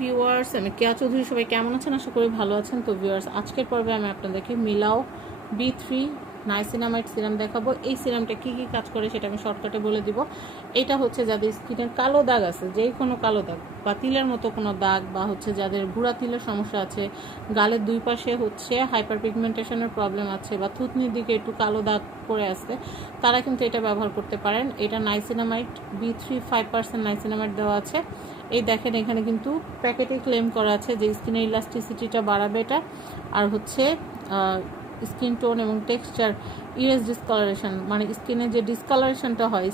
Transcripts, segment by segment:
Viewers, আমি কেয়া চৌধুরী। সবাই কেমন আছেন? আশা করি ভালো আছেন। তো ভিউয়ার্স, আজকের পর্বে আমি আপনাদেরকে মিলাও B3 নাইসিনামাইড সিরাম দেখাবো। এই সিরামটা কি কি কাজ করে সেটা আমি শর্টকাটে বলে দিব। এটা হচ্ছে যাদের স্কিনের কালো দাগ আছে, যেই কোনো কালো দাগ বা তিলের মতো কোনো দাগ, বা হচ্ছে যাদের গুঁড়া তিলের সমস্যা আছে, গালের দুই পাশে হচ্ছে হাইপার পিগমেন্টেশনের প্রবলেম আছে, বা থুতনির দিকে একটু কালো দাগ পড়ে আছে, তারা কিন্তু এটা ব্যবহার করতে পারেন। এটা নাইসিনামাইড B3 5% নাইসিনামাইড দেওয়া আছে। এই দেখেন, এখানে কিন্তু প্যাকেটে ক্লেম করা আছে যে স্কিনের ইলাস্টিসিটিটা বাড়াবে এটা, আর হচ্ছে স্কিন টোন এবং টেক্সচার ইরেজ ডিসকালারেশন, মানে স্কিনের যে ডিসকালারেশনটা হয়,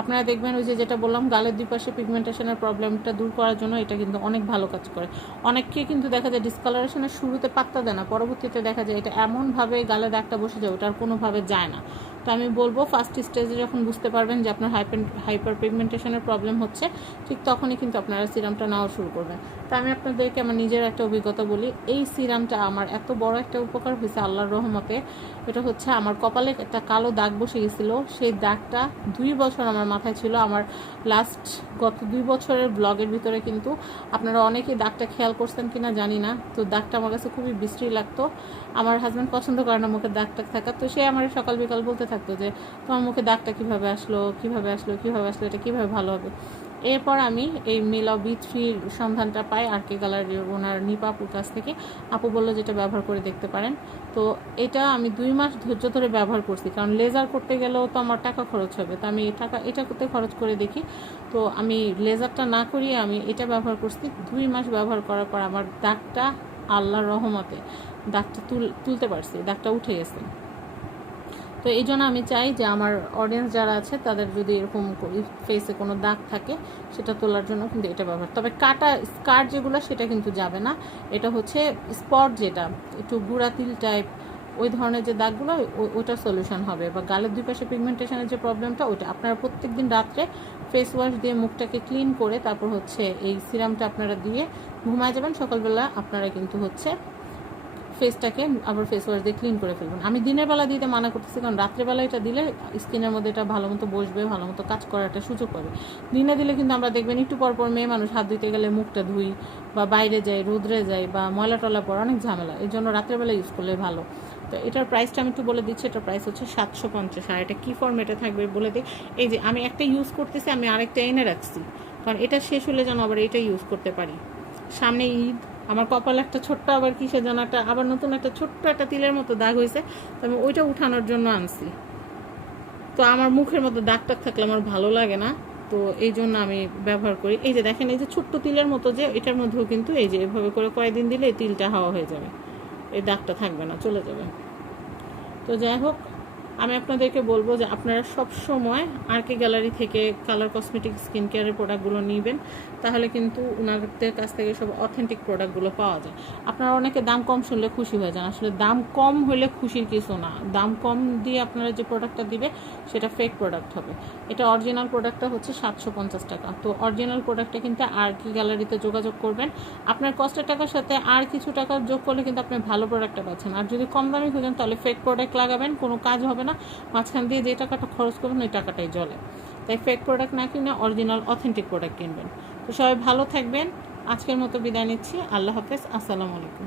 আপনারা দেখবেন ওই যে যেটা বললাম গালের দুই পাশে পিগমেন্টেশনের প্রবলেমটা দূর করার জন্য এটা কিন্তু অনেক ভালো কাজ করে। অনেককে কিন্তু দেখা যায় ডিসকালারেশনের শুরুতে পাত্তা দেয় না, পরবর্তীতে দেখা যায় এটা এমনভাবে গালে দাগটা বসে যায়, ওটার কোনোভাবে যায় না। তো আমি বলবো ফার্স্ট স্টেজে যখন বুঝতে পারবেন যে আপনার হাইপার পিগমেন্টেশনের প্রবলেম হচ্ছে, ঠিক তখনই কিন্তু আপনারা সিরামটা নেওয়া শুরু করবেন। তো আমি আপনাদেরকে আমার নিজের একটা অভিজ্ঞতা বলি। এই সিরামটা আমার এত বড় একটা উপকার হয়েছে আল্লাহর রহমতে। এটা হচ্ছে আমার কপালে একটা কালো দাগ বসে গেছিলো, সেই দাগটা 2 বছর আমার মাথায় ছিল। আমার গত 2 বছরের ব্লগের ভিতরে কিন্তু আপনারা অনেকেই দাগটা খেয়াল করছেন কিনা জানি না। তো দাগটা আমার কাছে খুবই বিশ্রী লাগতো। আমার হাজব্যান্ড পছন্দ করে না মুখে দাগ টাগ থাকা, তো সে আমার সকাল বিকাল বলতে থাকতো যে তোমার মুখে দাগটা কীভাবে আসলো, এটা কীভাবে ভালো হবে। এরপর আমি এই মিলাও B3-র সন্ধানটা পাই আর কে কালারের ওনার নিপা আপুর কাছ থেকে। আপু বললো যেটা ব্যবহার করে দেখতে পারেন। তো এটা আমি 2 মাস ধৈর্য ধরে ব্যবহার করছি, কারণ লেজার করতে গেলেও তো আমার টাকা খরচ হবে। তো আমি এটা করতে খরচ করে দেখি। তো আমি লেজারটা না করিয়ে আমি এটা ব্যবহার করছি। 2 মাস ব্যবহার করার পর আমার দাগটা আল্লাহর রহমতে দাগটা তুলতে পারছি, দাগটা উঠে গেছে। তো এই জন্য আমি চাই যে আমার অডিয়েন্স যারা আছে তাদের যদি এরকম ফেসে কোনো দাগ থাকে সেটা তোলার জন্য কিন্তু এটা ব্যবহার। তবে কাটা স্কার যেগুলো সেটা কিন্তু যাবে না। এটা হচ্ছে স্পট, যেটা একটু গুঁড়া তিল টাইপ ওই ধরনের যে দাগগুলো, ওইটা সলিউশন হবে। বা গালের দুই পাশে পিগমেন্টেশনের যে প্রবলেমটা, ওইটা আপনারা প্রত্যেকদিন রাত্রে ফেস ওয়াশ দিয়ে মুখটাকে ক্লিন করে তারপর হচ্ছে এই সিরামটা আপনারা দিয়ে ঘুমায় যাবেন। সকালবেলা আপনারা কিন্তু হচ্ছে ফেসটাকে আবার ফেস ওয়াশ দিয়ে ক্লিন করে ফেলবেন। আমি দিনের বেলা দিতে মানা করতেছি, কারণ রাত্রেবেলা এটা দিলে স্কিনের মধ্যে এটা ভালো মতো বসবে, ভালো মতো কাজ করার একটা সুযোগ পাবে। দিনে দিলে কিন্তু আমরা দেখবেন একটু পর পর মেয়ে মানুষ হাত ধুইতে গেলে মুখটা ধুই, বা বাইরে যাই, রোদ্রে যাই, বা ময়লা টলা পড়ে, অনেক ঝামেলা। এই জন্য রাত্রেবেলা ইউজ করলে ভালো। তো এটার প্রাইসটা আমি একটু বলে দিচ্ছি। এটার প্রাইস হচ্ছে 750। আর এটা কী ফর্মেটে থাকবে বলে দিই। এই যে আমি একটা ইউজ করতেছি, আমি আরেকটা এনে রাখছি, কারণ এটা শেষ হলে যেন আবার এটা ইউজ করতে পারি। সামনে ঈদ, আমার কপালে একটা ছোট্ট আবার কিসের জন্য একটা আবার নতুন একটা ছোট্ট একটা তিলের মতো দাগ হয়েছে, তো আমি ওইটা উঠানোর জন্য আনছি। তো আমার মুখের মতো দাগ টাগ থাকলে আমার ভালো লাগে না, তো এই জন্য আমি ব্যবহার করি। এই যে দেখেন, এই যে ছোট্ট তিলের মতো, যে এটার মধ্যেও কিন্তু এই যে এভাবে করে কয়েকদিন দিলে এই তিলটা হাওয়া হয়ে যাবে, এই দাগটা থাকবে না, চলে যাবে। তো যাই হোক, আমি আপনাদেরকে বলবো যে আপনারা সব সময় আরকে গ্যালারি থেকে কালার কসমেটিক স্কিন কেয়ারের প্রোডাক্টগুলো নেবেন, তাহলে কিন্তু ওনাদের কাছ থেকে সব অথেন্টিক প্রোডাক্টগুলো পাওয়া যায়। আপনারা অনেকে দাম কম শুনলে খুশি হয়ে যান, আসলে দাম কম হলে খুশির কিছু না। দাম কম দিয়ে আপনারা যে প্রোডাক্টটা দিবে সেটা ফেক প্রোডাক্ট হবে। এটা অরিজিনাল প্রোডাক্টটা হচ্ছে 750 টাকা। তো অরিজিনাল প্রোডাক্টটা কিন্তু আরকে গ্যালারিতে যোগাযোগ করবেন। আপনার কষ্টের টাকার সাথে আর কিছু টাকা যোগ করলে কিন্তু আপনি ভালো প্রোডাক্টটা পাচ্ছেন। আর যদি কম দামি খুঁজেন তাহলে ফেক প্রোডাক্ট লাগাবেন, কোনো কাজ হবে না, মাঝখান দিয়ে যে টাকাটা খরচ করবেন ওই টাকাটাই জলে। তাই ফেক প্রোডাক্ট না কিনে অরিজিনাল অথেন্টিক প্রোডাক্ট কিনবেন। তো সবাই ভালো থাকবেন। আজকের মতো বিদায় নিচ্ছি। আল্লাহ হাফেজ। আসসালামু আলাইকুম।